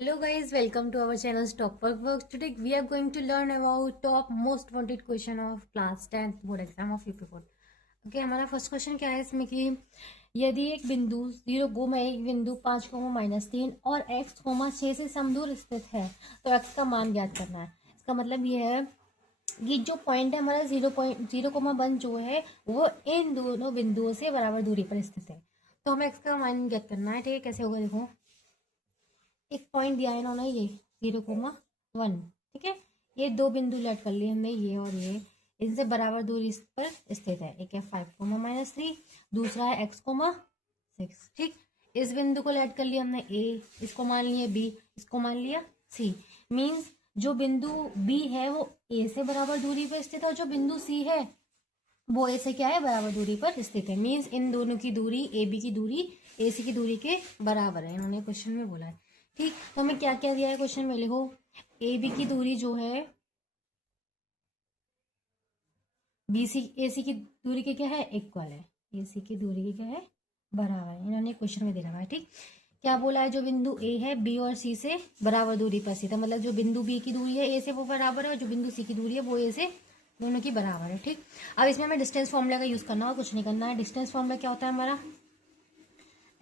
Hello guys, welcome to our channel Top Work. Today we are going to learn about top most wanted question of class 10th board exam of UP board. Okay हमारा first question क्या है इसमें कि यदि एक बिंदु 0,1 बिंदु 5, -3 और x, 6 से समदूर स्थित है तो x का मान ज्ञात करना है। इसका मतलब ये है कि जो पॉइंट है हमारा 0.0,1 जो है वो इन दोनों बिंदुओं से बराबर दूरी पर स्थित है। तो हमें x का मान ज्ञात करना है। ठीक है, कैसे होगा देखो, एक पॉइंट दिया है इन्होंने ये 0,1। ठीक है, ये दो बिंदु लेट कर लिए हमने, ये और ये, इनसे बराबर दूरी पर स्थित है। एक है 5, दूसरा है x, 6। ठीक, इस बिंदु को लेट कर लिया हमने ए, इसको मान लिया बी, इसको मान लिया सी। मीन्स जो बिंदु बी है वो ए से बराबर दूरी पर स्थित है और जो बिंदु सी है वो ए से क्या है, बराबर दूरी पर स्थित है। मीन्स इन दोनों की दूरी, ए बी की दूरी ए सी की दूरी के बराबर है, इन्होंने क्वेश्चन में बोला है। ठीक, तो हमें क्या क्या दिया है क्वेश्चन में, लिखो ए बी की दूरी जो है बी सी ए सी की दूरी के क्या है, इक्वल है, ए सी की दूरी के क्या है, बराबर है। इन्होंने क्वेश्चन में दे रखा है। ठीक, क्या बोला है, जो बिंदु ए है बी और सी से बराबर दूरी पर स्थित है, मतलब जो बिंदु बी की दूरी है ए से वो बराबर है और जो बिंदु सी की दूरी है वो ए से दोनों की बराबर है। ठीक, अब इसमें हमें डिस्टेंस फॉर्मूला का यूज करना है, कुछ नहीं करना है। डिस्टेंस फॉर्मूला क्या होता है हमारा,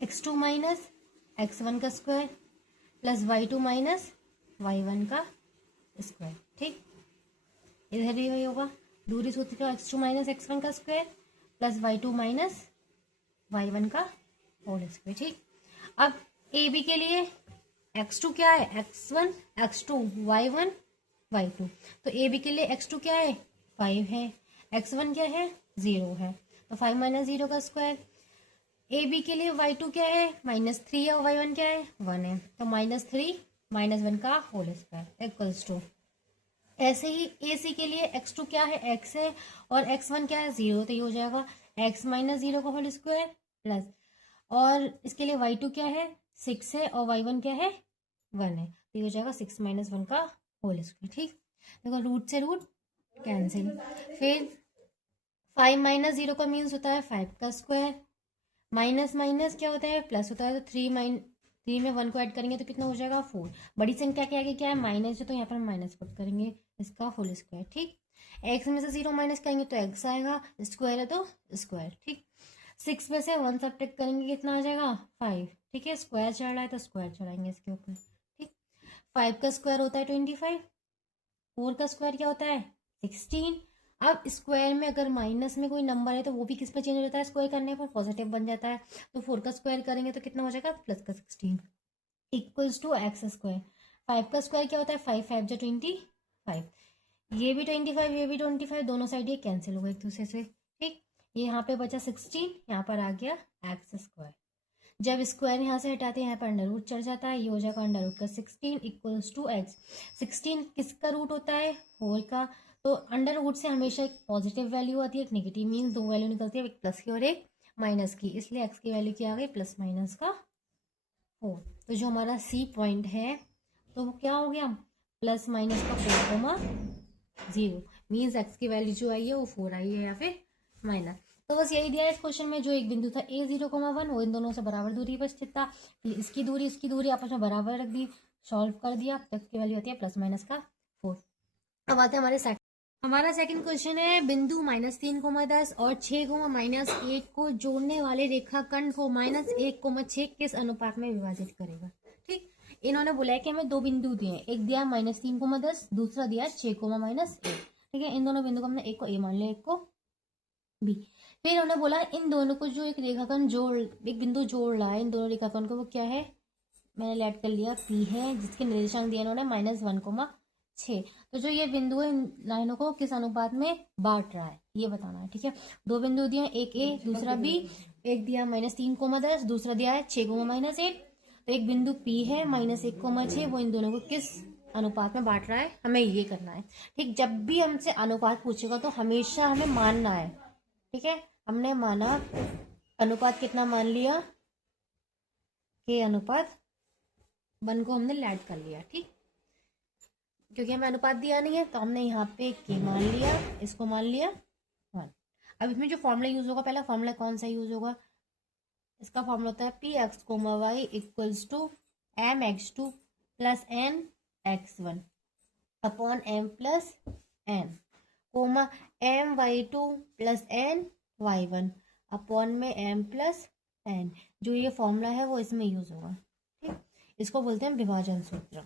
x2 माइनस x1 का square plus y2 minus y1 का स्क्वायर। ठीक, इधर भी वही होगा, दूरी सूत्र का x2 माइनस x1 का square plus y2 minus y1 का होल स्क्वायर। ठीक, अब ए बी के लिए x2 क्या है, x1 x2 y1 y2। तो ए बी के लिए x2 क्या है, 5 है, x1 क्या है, 0 है, तो 5 माइनस 0 का स्क्वायर। ए बी के लिए y2 क्या है, -3 है और y1 क्या है, 1 है, तो -3 -1 का होल स्क्वायर इक्वल्स टू। ऐसे ही ए सी के लिए x2 क्या है, x है और x1 क्या है, 0, तो ये हो जाएगा x माइनस 0 का होल स्क्वायर प्लस, और इसके लिए y2 क्या है, 6 है और y1 क्या है, 1 है, तो ये हो जाएगा 6 - 1 का होल स्क्वायर। ठीक, देखो रूट से रूट कैंसिल, फिर 5 माइनस 0 का मीन्स होता है 5 का स्क्वायर, माइनस माइनस क्या होता है, प्लस होता है, तो 3 में 1 को ऐड करेंगे तो कितना हो जाएगा, 4। बड़ी संख्या के आगे क्या है, माइनस है, तो यहाँ पर हम माइनस पुट करेंगे इसका होल स्क्वायर। ठीक, एक्स में से 0 माइनस करेंगे तो एक्स आएगा, स्क्वायर है तो स्क्वायर। ठीक, 6 में से 1 सब्ट्रैक्ट करेंगे कितना आ जाएगा, 5। ठीक है, स्क्वायर चढ़ रहा है तो स्क्वायर चढ़ाएंगे इसके ऊपर। ठीक, 5 का स्क्वायर होता है 25, 4 का स्क्वायर क्या होता है, 16। अब स्क्वायर में अगर माइनस में कोई नंबर है तो वो भी किस में चेंज हो जाता है, स्क्वायर करने पर पॉजिटिव बन जाता है, तो 4 का स्क्वायर करेंगे तो कितना हो जाएगा, प्लस का 16 इक्वल्स टू एक्स स्क्वायर। 5 का स्क्वायर क्या होता है, 5 5 जो 25, ये भी 25 ये भी 25, दोनों साइड ये कैंसिल हो गए एक दूसरे से। ठीक, ये यहाँ पे बचा 16, यहाँ पर आ गया एक्स स्क्वायर। जब स्क्वायर यहाँ से हटाते हैं यहाँ पर अंडर रूट चढ़ जाता है, ये हो जाएगा अंडर रूट का 16 इक्वल्स टू एक्स। 16 किसका रूट होता है, 4 का, तो अंडर रूट से हमेशा एक पॉजिटिव वैल्यू आती है, एक नेगेटिव, मीन्स दो वैल्यू निकलती है, एक प्लस की और एक माइनस की, इसलिए एक्स की वैल्यू क्या आ गई, प्लस माइनस का 4। तो जो हमारा सी पॉइंट है तो वो क्या हो गया, प्लस माइनस का 4,0, मीन्स एक्स की वैल्यू जो आई है वो 4 आई है या फिर माइनस। तो बस यही दिया है इस क्वेश्चन में, जो एक बिंदु था ए 0,1 वो इन दोनों से बराबर दूरी पर स्थित था, इसकी दूरी आपस में बराबर रख दी, सॉल्व कर दिया, तक की वैल्यू आती है प्लस माइनस का 4। अब आते हैं हमारा सेकंड क्वेश्चन है, बिंदु -3,10 और 6,-1 को जोड़ने वाले रेखाखंड को -1,6 किस अनुपात में विभाजित करेगा। ठीक, इन्होंने बोला है कि हमें दो बिंदु दिए हैं, एक दिया -3,10, दूसरा दिया 6,-1। ठीक है, इन दोनों बिंदु को हमने एक को ए मान लिया, एक को बी। फिर उन्होंने बोला इन दोनों को जो एक रेखाखंड जोड़, एक बिंदु जोड़ रहा है, इन दोनों रेखाखंड को वो क्या है, मैंने लेट कर लिया पी है, जिसके निर्देशांक दिए इन्होंने -1,6। तो जो ये बिंदु है इन लाइनों को किस अनुपात में बांट रहा है ये बताना है। ठीक है, दो बिंदु दिए, एक ए दूसरा बी, एक दिया -3,10, दूसरा दिया है 6,-1। तो एक बिंदु पी है -1,6, वो इन दोनों को किस अनुपात में बांट रहा है, हमें ये करना है। ठीक, जब भी हमसे अनुपात पूछेगा तो हमेशा हमें मानना है। ठीक है, हमने माना अनुपात कितना मान लिया, के अनुपात 1 को हमने लेट कर लिया। ठीक, क्योंकि हमें अनुपात दिया नहीं है तो हमने यहाँ पे के मान लिया, इसको मान लिया 1। अब इसमें जो फॉर्मूला यूज होगा, पहला फॉर्मूला कौन सा यूज होगा, इसका फॉर्मूला होता है P X comma Y equals to M X two plus N X one upon M plus N comma M Y two plus N Y one upon में M plus N. जो ये formula है वो इसमें use होगा। ठीक, इसको बोलते हैं विभाजन सूत्र।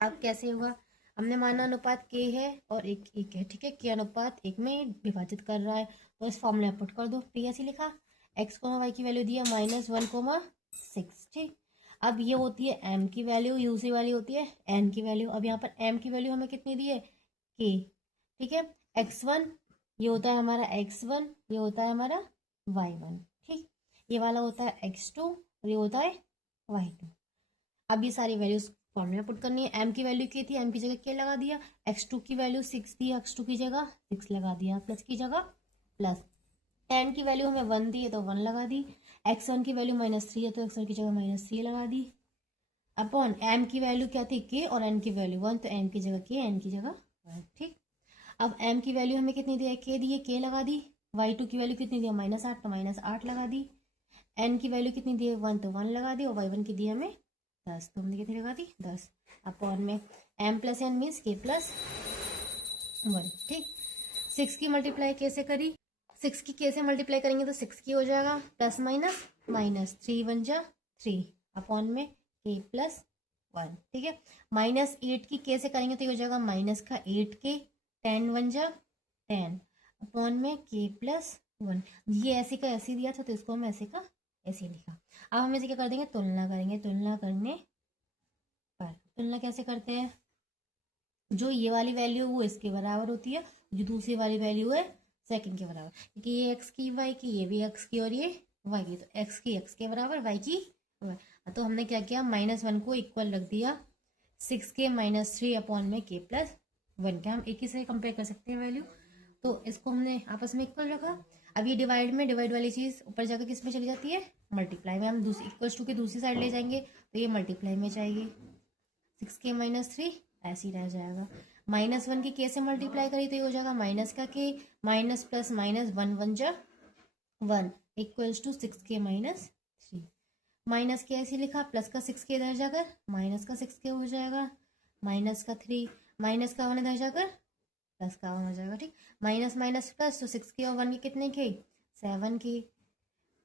अब कैसे होगा, हमने माना अनुपात के है और एक एक है। ठीक है, के अनुपात एक में विभाजित कर रहा है तो इस फॉर्मूले में पुट कर दो। पी ऐसे लिखा, एक्स कोमा वाई की वैल्यू दिया -1,6। ठीक, अब ये होती है एम की वैल्यू, दूसरी वाली होती है एन की वैल्यू। अब यहाँ पर एम की वैल्यू हमें कितनी दी है, के। ठीक है, x1 ये होता है हमारा x1, ये होता है हमारा y1। ठीक, ये वाला होता है x2 और ये होता है y2। अब ये सारी वैल्यूज फॉर्मूले में पुट करनी है। m की वैल्यू क्या थी, m की जगह क्या लगा दिया, x2 की वैल्यू 6 दी, x2 की जगह 6 लगा दिया, प्लस की जगह प्लस। n की वैल्यू हमें 1 दी है तो 1 लगा दी, x1 की वैल्यू -3 है तो x1 की जगह -3 लगा दी, अपॉन m की वैल्यू क्या थी k और n की वैल्यू 1 तो m की जगह k, n की जगह 1। ठीक, अब m की वैल्यू हमें कितनी दी है, k दी है, k लगा दी। y2 की वैल्यू कितनी दी है, -8 तो -8 लगा दी। n की वैल्यू कितनी दी है, 1 तो 1 लगा दी और y1 की दी है हमें 10 तो हमने कितनी लगा दी, 10 अपॉन में m plus n means k plus 1। ठीक, 6 की मल्टीप्लाई कैसे करी, 6 की k से मल्टीप्लाई करेंगे तो 6 की हो जाएगा, प्लस माइनस माइनस 3 1 जा 3 अपॉन में k प्लस 1। ठीक है, -8 की k से करेंगे तो ये हो जाएगा माइनस का 8k, 10 1 जा 10 अपॉन में k प्लस 1। ये ऐसे का ऐसे दिया था तो इसको हम ऐसे का ऐसे लिखा। अब हम इसे क्या कर देंगे, तुलना करेंगे। तुलना करने पर तुलना कैसे करते हैं, जो ये वाली वैल्यू वो इसके बराबर होती है, जो दूसरी वाली वैल्यू है सेकंड के बराबर, क्योंकि ये एक्स की वाई की, ये भी एक्स की और ये वाई की, तो एक्स की एक्स के बराबर, वाई की वाई। तो हमने क्या किया, -1 को इक्वल रख दिया 6k -3 अपॉन में k प्लस 1 के। हम एक ही से कंपेयर कर सकते हैं वैल्यू, तो इसको हमने आपस में इक्वल रखा। अब ये डिवाइड में, डिवाइड वाली चीज ऊपर जाकर किस में चली जाती है, मल्टीप्लाई में। हम दूसरी इक्वल्स टू की दूसरी साइड ले जाएंगे तो ये मल्टीप्लाई में जाएगी, 6k -3 ऐसे ही रह जाएगा। -1 की k से मल्टीप्लाई करी तो ये हो जाएगा माइनस का k, माइनस प्लस माइनस 1 1 जा 1 इक्वल्स टू 6k -3। माइनस के ऐसे लिखा, प्लस का 6k इधर जाकर माइनस का 6k हो जाएगा, माइनस का 3 माइनस का 1 इधर जाकर प्लस का 1 हो जाएगा। ठीक, माइनस माइनस प्लस तो 6k और 1 के कितने के, 7 के।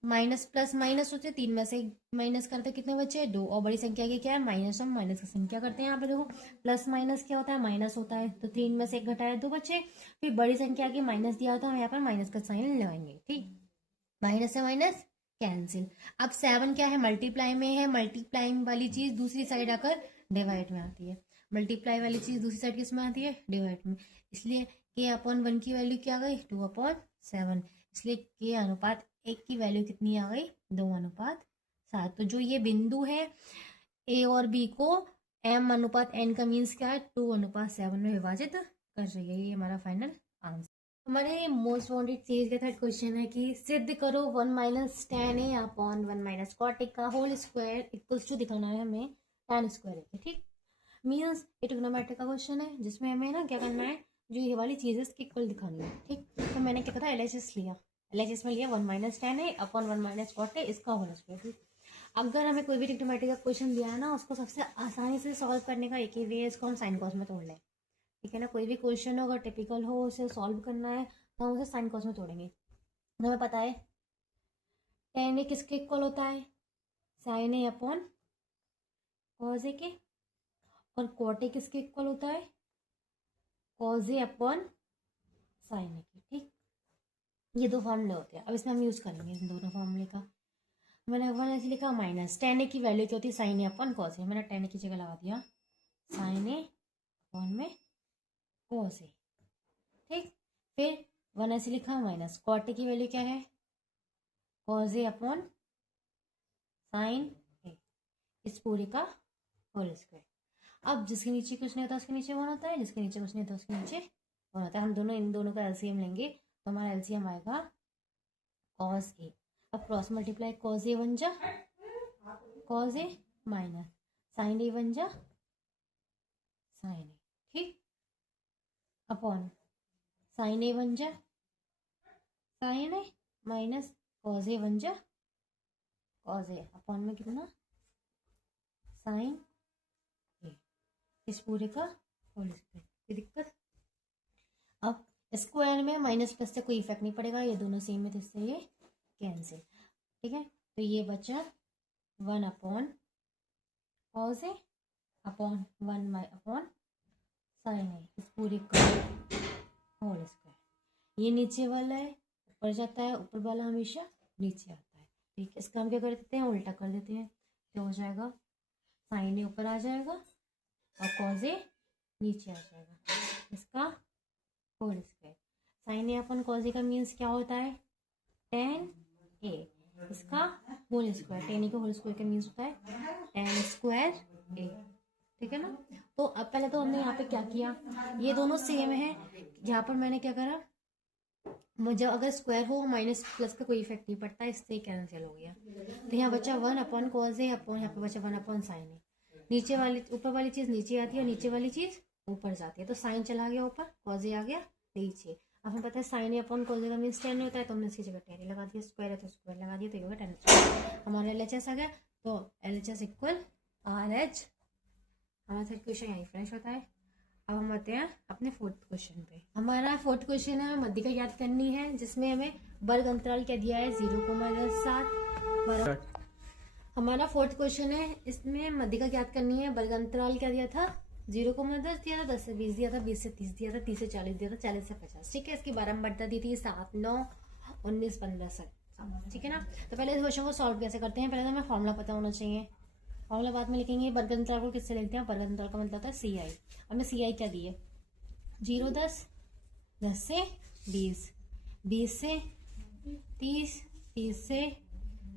माइनस प्लस माइनस होते 3 में से माइनस करते कितने बचे, 2। और बड़ी संख्या की क्या है, माइनस। हम माइनस की संख्या करते हैं। यहाँ पे देखो प्लस माइनस क्या होता है, माइनस होता है, तो 3 में से 1 घटाया 2 बचे। फिर बड़ी संख्या की माइनस दिया होता है, हम यहाँ पर माइनस का साइन लगाएंगे। ठीक, माइनस से माइनस कैंसिल। अब 7 क्या है, मल्टीप्लाई में है, मल्टीप्लाई वाली चीज दूसरी साइड आकर डिवाइड में आती है। मल्टीप्लाई वाली चीज दूसरी साइड किस में आती है, डिवाइड में। इसलिए k अपॉन 1 की वैल्यू क्या आ गई, 2/7। इसलिए k अनुपात 1 की वैल्यू कितनी आ गई, 2/7। तो जो ये बिंदु है a और b को m अनुपात n का मीन्स क्या है, 2/7 में विभाजित कर रही है। ये हमारा फाइनल आंसर। हमारे मोस्ट वांटेड सीरीज का थर्ड क्वेश्चन है कि सिद्ध करो 1 - tan a upon 1 - cot a का होल स्क्वायर इक्वल्स टू दिखाना है हमें tan स्क्वायर a। ठीक, मीन्स ये ट्रिग्नोमेट्री का क्वेश्चन है जिसमें हमें ना क्या करना है, जो ये वाली चीज़ है इसकी इक्वल दिखानी है। ठीक, तो मैंने क्या कहा, LHS लिया, LHS में लिया 1 - tan a upon 1 - cot a इसका होल स्क्वायर। ठीक, अगर हमें कोई भी ट्रिग्नोमेट्री का क्वेश्चन दिया है ना, उसको सबसे आसानी से सॉल्व करने का एक ही वे है, इसको हम साइन कॉस में तोड़ लें। ठीक है ना, कोई भी क्वेश्चन हो अगर टिपिकल हो उसे सॉल्व करना है तो हम उसे साइन कॉस में तोड़ेंगे। तो हमें पता है tan a किसके इक्वल होता है, sine a upon cos a के, और कॉट a किसके इक्वल होता है, cos a upon sine a के। ठीक, ये दो फॉर्मूले होते हैं। अब इसमें हम यूज करेंगे इन दोनों फॉर्मूले का। मैंने वन ऐसे लिखा, माइनस tan a की वैल्यू क्या होती है, sine a upon cos a। मैंने tan a की जगह लगा दिया साइन a अपॉन में कॉस a। ठीक, फिर वन ऐसे लिखा, माइनस कॉट a की वैल्यू क्या है, cos a upon sine a, इस पूरे का होल स्क्वायर। अब जिसके नीचे कुछ नहीं होता उसके नीचे वन होता है, जिसके नीचे कुछ नहीं होता उसके नीचे वन होता है। हम दोनों इन दोनों का एलसीएम लेंगे तो हमारा एलसीएम आएगा कॉस a। अब क्रॉस मल्टीप्लाई, कॉस a 1 जा cos a minus sine a 1 जा साइन a। ठीक, अपॉन साइन a 1 जा sine a minus cos a 1 जा कॉस a अपॉन में कितना साइन इस पूरे का होल स्क्वायर। कोई दिक्कत? अब स्क्वायर में माइनस प्लस से कोई इफेक्ट नहीं पड़ेगा, ये दोनों सेम है तो इससे ये कैंसिल। ठीक है, तो ये बचा 1 upon cos A upon 1 upon sine ए, इस पूरे का होल स्क्वायर। ये नीचे वाला है ऊपर जाता है, ऊपर वाला हमेशा नीचे आता है। ठीक है, इसका हम क्या कर देते हैं, उल्टा कर देते हैं, तो हो जाएगा साइन ए ऊपर आ जाएगा और कॉस ए नीचे आ जाएगा, इसका whole square. Sign A upon cos A का मीन्स क्या होता है, टेन ए, इसका होल स्क्वायर, टेन ए का होल स्क्वायर का मीन्स होता है टेन स्क्वायर ए। ठीक है ना। तो अब पहले तो हमने यहाँ पे क्या किया, ये दोनों सेम है, यहाँ पर मैंने क्या करा, जब अगर स्क्वायर हो माइनस प्लस का कोई इफेक्ट नहीं पड़ता, इससे कैंसिल हो गया। तो यहाँ बचा 1 अपॉन कॉस ए अपॉन, यहाँ पे बचा 1 अपॉन साइन ए। नीचे वाली ऊपर वाली चीज नीचे आती है और नीचे वाली चीज ऊपर जाती है, तो साइन चला गया ऊपर, कॉस ए आ गया नीचे। अब हमें पता है sign A upon cos A का मीन्स 10 होता है, तो हमने इसकी जगह 10 लगा दिया, स्क्वायर है तो स्क्वायर लगा दिया, तो ये होगा 10 स्क्वायर। हमारा LHS आ गया, तो LHS इक्वल RH। हमारा थर्ड क्वेश्चन यहीं फिनिश होता है। अब हम आते हैं अपने फोर्थ क्वेश्चन पे। हमारा फोर्थ क्वेश्चन है, मध्यिका याद करनी है, जिसमें हमें वर्ग अंतराल क्या दिया है, 0,7। हमारा फोर्थ क्वेश्चन है, इसमें मध्यिका याद करनी है, वर्ग अंतराल क्या दिया था, 0,10 दिया था, 10 से 20 दिया था, 20 से 30 दिया था, 30 से 40 दिया था, 40 से 50। ठीक है, इसकी बारंबारता दी थी 7, 9, 19, 15, 7। ठीक है ना। तो पहले इस क्वेश्चन को सॉल्व कैसे करते हैं, पहले तो हमें फॉर्मूला पता होना चाहिए। फॉर्मूला बाद में लिखेंगे। वर्ग अंतराल को किससे लिखते हैं, वर्ग अंतराल का मतलब होता है CI। हमने CI क्या दी है, 0, 10, 10 से 20, 20 से 30, 30 से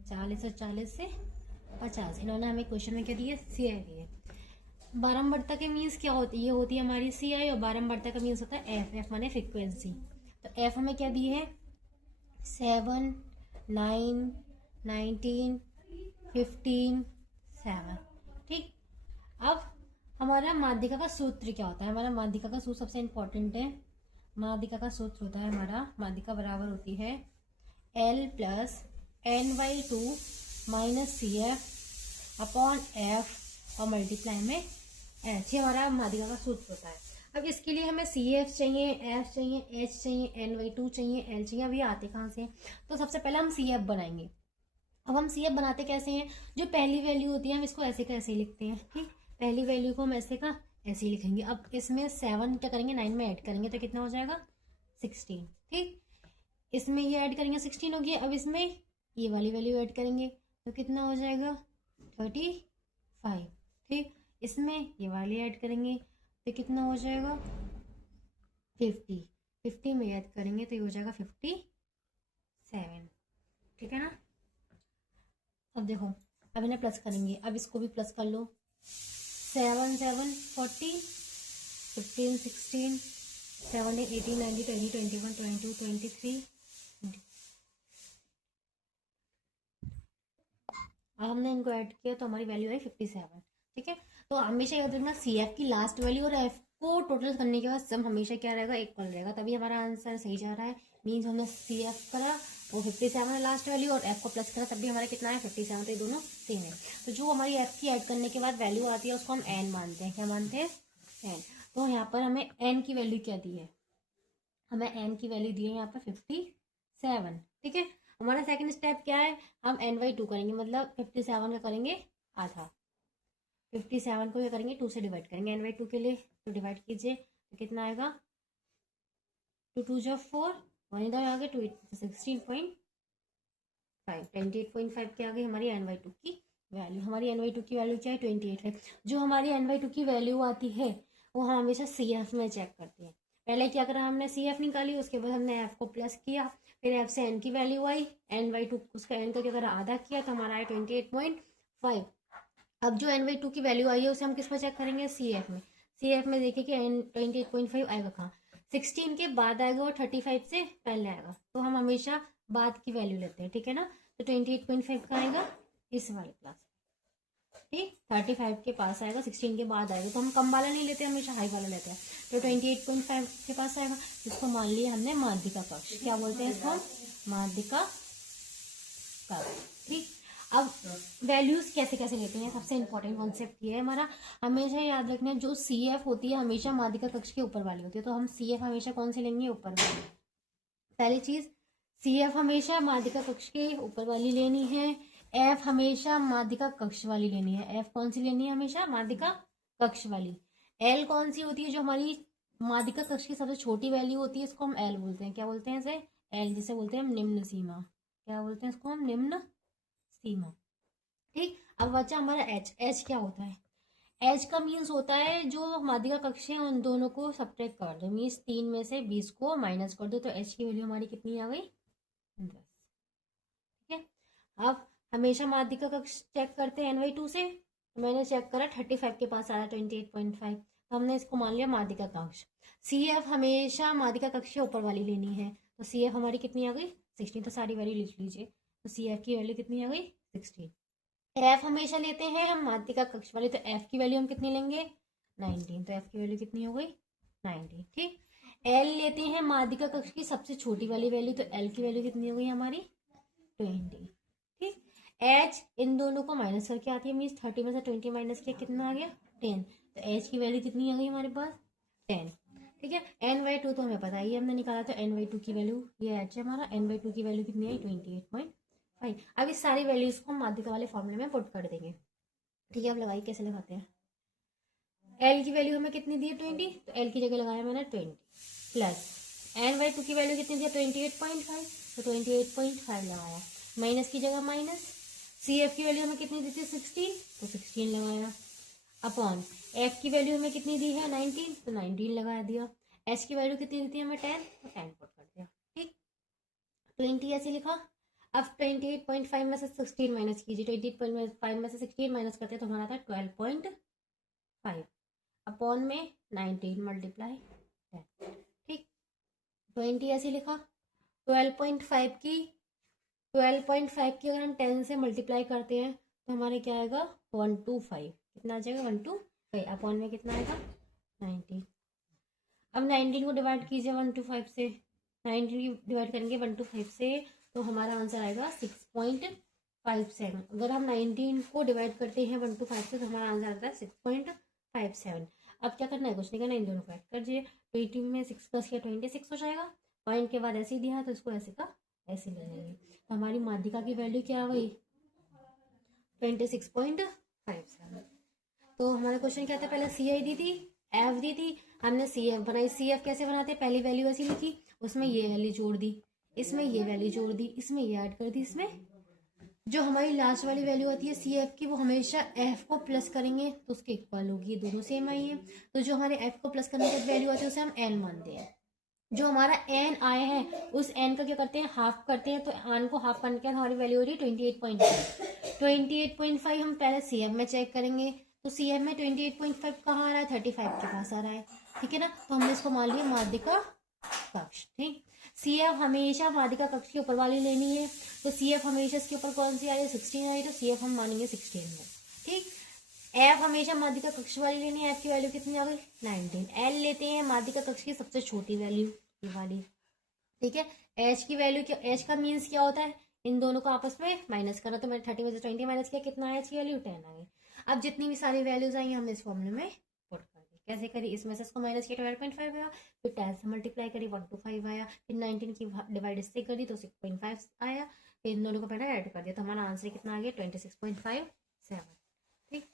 40 और 40 से 50। इन्होंने हमें क्वेश्चन में क्या दिया, CI दी है। बारंबारता के मीन्स क्या होती है, ये होती है हमारी CI, और बारंबारता का मीन्स होता है F माने फ्रीक्वेंसी। तो F हमें क्या दी है, 7, 9, 19, 15, 7। ठीक, अब हमारा माध्यिका का सूत्र क्या होता है, हमारा माध्यिका का सूत्र सबसे इंपॉर्टेंट है। माध्यिका का सूत्र होता है हमारा, माध्यिका बराबर होती है L plus N/2 minus CF upon F और मल्टीप्लाई में H। ये हमारा माध्यिका का सूत्र होता है। अब इसके लिए हमें CF चाहिए, F चाहिए, H चाहिए, N/2 चाहिए, L चाहिए। अब ये आते कहाँ से, तो सबसे पहले हम CF बनाएंगे। अब हम CF बनाते कैसे हैं, जो पहली वैल्यू होती है हम इसको ऐसे का ऐसे ही लिखते हैं। ठीक, पहली वैल्यू को हम ऐसे का ऐसे ही लिखेंगे। अब इसमें 7 क्या करेंगे, 9 में ऐड करेंगे तो कितना हो जाएगा, 16। ठीक, इसमें ये ऐड करेंगे 16 हो गया। अब इसमें ये वाली वैल्यू ऐड करेंगे तो कितना हो जाएगा, 35। ठीक, इसमें ये वाली ऐड करेंगे तो कितना हो जाएगा, 50। 50 में ऐड करेंगे तो ये हो जाएगा 57। ठीक है ना। अब देखो, अब इन्हें प्लस करेंगे, अब इसको भी प्लस कर लो। 7, 7, 40, 15, 16, 17, 18, 19, 20, 21, 22, 23। अब हमने इनको ऐड किया तो हमारी वैल्यू है 57। ठीक है, तो हमेशा याद रखना CF की लास्ट वैल्यू और F को टोटल करने के बाद सम हमेशा क्या रहेगा, इक्वल रहेगा, तभी हमारा आंसर सही जा रहा है। मीन्स हमने CF करा वो 57 है लास्ट वैल्यू, और F को प्लस करा तब भी हमारा कितना है, 57। तो ये दोनों सेम है। तो जो हमारी F की ऐड करने के बाद वैल्यू आती है उसको हम N मानते हैं। क्या मानते हैं, N। तो यहाँ पर हमें N की वैल्यू क्या दी है, हमें N की वैल्यू दी है यहाँ पर 57। ठीक है, हमारा सेकंड स्टेप क्या है, हम N/2 करेंगे, मतलब 57 का करेंगे आधा। 57 को क्या करेंगे, 2 से डिवाइड करेंगे N/2 के लिए, तो डिवाइड कीजिए तो कितना आएगा, 2 2 जो 4, 1 इधर आ गया, 2 16.5, 28.5 के आ गई हमारी N/2 की वैल्यू। हमारी N/2 की वैल्यू क्या है, 28 है। जो हमारी N/2 की वैल्यू आती है वो हम हमेशा CF में चेक करते हैं। पहले क्या करा हमने, CF निकाली, उसके बाद हमने F को प्लस किया, फिर F से N की वैल्यू आई, N/2 उसका N का क्या करा, आधा किया, तो हमारा आया 28.5। अब जो N/2 की वैल्यू आई है उसे हम किस में चेक करेंगे, CF में। CF में देखिए कि 28.5 आएगा कहाँ, 16 के बाद आएगा और 35 से पहले आएगा, तो हम हमेशा बाद की वैल्यू लेते हैं। ठीक है ना, तो 28.5 का आएगा इस वाले क्लास। ठीक, 35 के पास आएगा, 16 के बाद आएगा, तो हम कम वाला नहीं लेते, हमेशा हाई वाला लेते हैं। तो 28.5 के पास आएगा, इसको मान लिया हमने माध्यिका पक्ष। क्या बोलते हैं इसको, माध्यिका पक्ष। ठीक, अब वैल्यूज कैसे कैसे लेते हैं, सबसे इंपॉर्टेंट कॉन्सेप्ट ये है हमारा, हमेशा याद रखना है जो सी एफ होती है हमेशा माध्यिका कक्ष के ऊपर वाली होती है, तो हम सी एफ हमेशा कौन से लेंगे, ऊपर वाली। पहली चीज, सी एफ हमेशा माध्यिका कक्ष के ऊपर वाली लेनी है, एफ हमेशा माध्यिका कक्ष वाली लेनी है, एफ कौन सी लेनी है, हमेशा माध्यिका कक्ष वाली। एल कौन सी होती है, जो हमारी माध्यिका कक्ष की सबसे छोटी वैल्यू होती है, इसको हम एल बोलते हैं, क्या बोलते हैं इसे, एल, जिसे बोलते हैं हम निम्न सीमा, क्या बोलते हैं इसको हम, निम्न सीमा। ठीक, अब बचा हमारा एच। एच क्या होता है, एच का मीन्स होता है जो माध्यिका कक्ष है उन दोनों को सब्ट्रैक्ट कर दो, मीन्स 3 में से 20 को माइनस कर दो, तो एच की वैल्यू हमारी कितनी आ गई, 10। ठीक है, अब हमेशा माध्यिका कक्ष चेक करते हैं NY2 से, तो मैंने चेक करा 35 के पास आया 28.5, तो हमने इसको मान लिया माध्यिका कक्ष। सी एफ हमेशा माध्यिका कक्ष के ऊपर वाली लेनी है, तो सी एफ हमारी कितनी आ गई, 16, तो सारी वैल्यू लिख लीजिए, तो सी एफ की वैल्यू कितनी आ गई, 16। एफ हमेशा लेते हैं हम माध्यिका कक्ष वाले, तो एफ की वैल्यू हम कितनी लेंगे, 19, तो एफ की वैल्यू कितनी हो गई, 19। ठीक, एल लेते हैं माध्यिका कक्ष की सबसे छोटी वाली वैल्यू, तो एल की वैल्यू कितनी हो गई हमारी, 20। ठीक, एच इन दोनों को माइनस करके आती है, मीन्स 30 में से 20 माइनस किया कितना आ गया, 10, तो एच की वैल्यू कितनी आ गई हमारे पास, 10। ठीक है, NY2 तो हमें पता ही है, हमने निकाला, तो NY2 की वैल्यू, ये एच है हमारा, NY2 की वैल्यू कितनी आई, 28.5। अब इस सारी वैल्यूज को हम माध्यिका वाले फॉर्मूले में पुट कर देंगे। ठीक है, अब लगाई कैसे लगाते हैं, एल की वैल्यू हमें कितनी दी है, 20, तो एल की जगह लगाया मैंने 20 प्लस NY2 की वैल्यू कितनी दी है, 28.5, तो 28.5 लगाया, माइनस की जगह माइनस, सी एफ की वैल्यू हमें कितनी दी थी, 16, तो 16 लगाया, अपॉन एफ की वैल्यू हमें कितनी दी है, 19, तो 19 लगा दिया, एच की वैल्यू कितनी दी थी हमें 10, तो 10 पुट कर दिया। ठीक, 20 ऐसे लिखा। अब 28.5 में से 16 माइनस कीजिए, 28.5 में से 16 माइनस करते हैं तो हमारा था 12.5 अपॉन में 19 मल्टीप्लाई 10। ठीक, 20 ऐसे लिखा। 12.5 की अगर हम 10 से मल्टीप्लाई करते हैं तो हमारे क्या आएगा, 125, कितना आ जाएगा, 125 अपॉन में कितना आएगा, 19। अब 19 को डिवाइड कीजिए 125 से, 19 डिवाइड करेंगे 125 से तो हमारा आंसर आएगा 6.57। अगर हम 19 को डिवाइड करते हैं 125 से तो हमारा आंसर आता है 6.57। अब क्या करना है, कुछ नहीं करना, इन दोनों को ऐड कर दिए, 20 में 6 प्लस किया 26 हो जाएगा, पॉइंट के बाद ऐसे ही दिया तो इसको ऐसे का ऐसे ले लेंगे, तो हमारी माध्यिका की वैल्यू क्या आ गई, 26.57। तो हमारा क्वेश्चन क्या था, पहले सी आई दी थी, एफ दी थी, हमने सी एफ बनाई। सी एफ कैसे बनाते हैं, पहली वैल्यू ऐसी लिखी, उसमें ये वैल्यू जोड़ दी, इसमें ये वैल्यू जोड़ दी, इसमें ये ऐड कर दी, इसमें जो हमारी लास्ट वाली वैल्यू आती है सी एफ की वो हमेशा एफ को प्लस करेंगे तो उसके इक्वल होगी, ये दोनों सेम आई है, तो जो हमारे एफ को प्लस करने की वैल्यू आती है उसे हम एन मानते हैं। जो हमारा एन आए हैं उस एन का क्या करते हैं, हाफ करते हैं, तो एन को हाफ करने के बाद हमारी वैल्यू हो रही है 28.5। 28.5 हम पहले सी एफ में चेक करेंगे, तो सी एफ में 28.5 कहाँ आ रहा है, 35 के पास आ रहा है। ठीक है ना, तो हमने इसको मान लिया माध्यिका कक्ष। ठीक, सी एफ हमेशा माध्यिका कक्ष के ऊपर वाली लेनी है, तो सी एफ हमेशा इसके ऊपर कौन सी आ रही है, 16 आ रही है, तो सी एफ हम मानेंगे 16 में। ठीक, एफ हमेशा माध्यिका कक्ष वाली लेनी है, एफ की वैल्यू कितनी आ गई, 19। एल लेते हैं माध्यिका कक्ष की सबसे छोटी वैल्यू ये वाली। ठीक है, एच की वैल्यू क्या, एच का मीन्स क्या होता है, इन दोनों को आपस में माइनस करा, तो मैंने 30 में से 20 माइनस किया, कितना आया, एच की वैल्यू 10 आ गई। अब जितनी भी सारी वैल्यूज आई हमने इस फॉर्मूले में पुट कर दी। कैसे करी, इसमें से इसको माइनस किया 12.5 आया, फिर 10 से मल्टीप्लाई करी 125 आया, फिर 19 की डिवाइड इससे करी तो 6.5 आया, फिर इन दोनों को पहले ऐड कर दिया, तो हमारा आंसर कितना आ गया, 26.57। ठीक,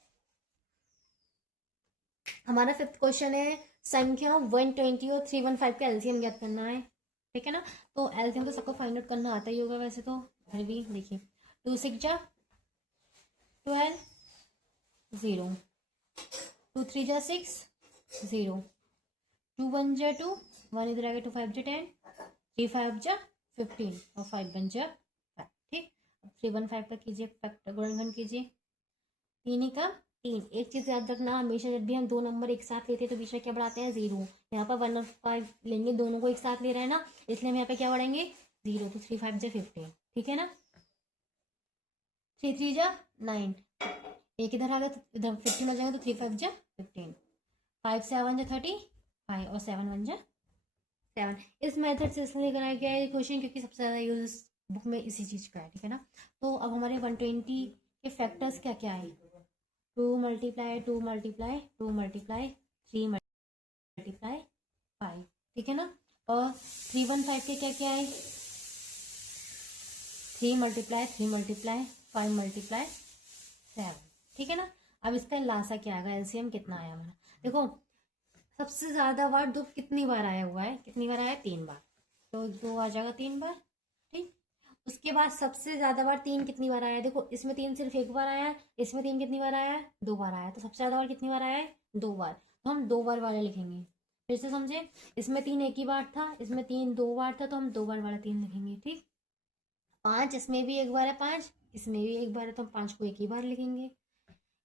हमारा फिफ्थ क्वेश्चन है, संख्या 120 और 315 का एलसीएम ज्ञात करना है। ठीक है ना, तो एलसीएम तो सबको फाइंड आउट करना आता ही होगा वैसे तो, फिर भी देखिए 2 6 जा 12 0, 2 3 जा 6 0, 2 1 जा 2 1 इधर आ गया, 2 5 जा 10, 3 5 जा 15 और 5 1 जा 5। ठीक, 315 का कीजिए गुणनखंड कीजिए, 3 का 3। एक चीज याद रखना, हमेशा जब भी हम दो नंबर एक साथ लेते हैं तो बीच में क्या बढ़ाते हैं, 0। यहाँ पर 1 और 5 लेंगे, दोनों को एक साथ ले रहे हैं ना, इसलिए हम यहाँ पे क्या बढ़ाएंगे, 0, तो 3 5 जा 15। ठीक है ना, 3 3 जा 9, एक इधर आ गया तो इधर 15 आ जाएगा, तो 3 5 जा 15, 5 7 जा 35 और 7 1 जा 7। इस मेथड से इसलिए कराया गया है क्वेश्चन क्योंकि सबसे ज्यादा यूज बुक में इसी चीज़ का है, ठीक है ना। तो अब हमारे 120 के फैक्टर्स क्या क्या है, 2 मल्टीप्लाई 2 मल्टीप्लाई 2 मल्टीप्लाई 3 मल्टीप्लाई 5, ठीक है ना। और 315 के क्या क्या है, 3 मल्टीप्लाई 3 मल्टीप्लाई 5 मल्टीप्लाई 7, ठीक है ना। अब इसका लासा क्या आएगा, एलसीएम कितना आया हमारा, देखो सबसे ज्यादा बार दो कितनी बार आया हुआ है, कितनी बार आया, 3 बार, तो 2 आ जाएगा 3 बार, ठीक। उसके बाद सबसे ज्यादा बार 3 कितनी बार आया है, देखो इसमें 3 सिर्फ एक बार आया है, इसमें 3 कितनी बार आया है, 2 बार आया है, तो सबसे ज्यादा बार कितनी बार आया है, 2 बार, तो हम 2 बार वाले लिखेंगे। फिर से समझे, इसमें 3 एक ही बार था, इसमें 3 2 बार था, तो हम 2 बार वाला 3 लिखेंगे, ठीक। 5 इसमें भी एक बार है, 5 इसमें भी एक बार है, तो हम 5 को एक ही बार लिखेंगे।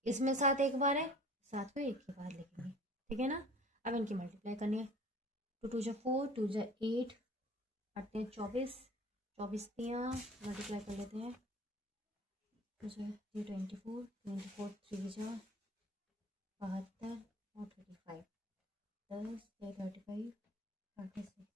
इसमें 7 एक बार है, 7 को एक ही बार लिखेंगे, ठीक है ना। अब इनकी मल्टीप्लाई करनी है, 2 2 4 2 8, आते हैं 24, 24 मल्टीप्लाई कर लेते हैं, 2 3 24 24 3 72 और 35, 10 35 36,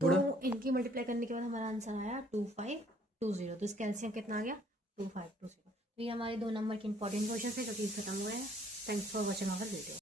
तो इनकी मल्टीप्लाई करने के बाद हमारा आंसर आया 2520, तो इसका एलसीएम कितना आ गया, 2520। तो ये हमारे 2 नंबर के इंपॉर्टेंट क्वेश्चन है जो कि खत्म हुए हैं। Thanks for watching our video.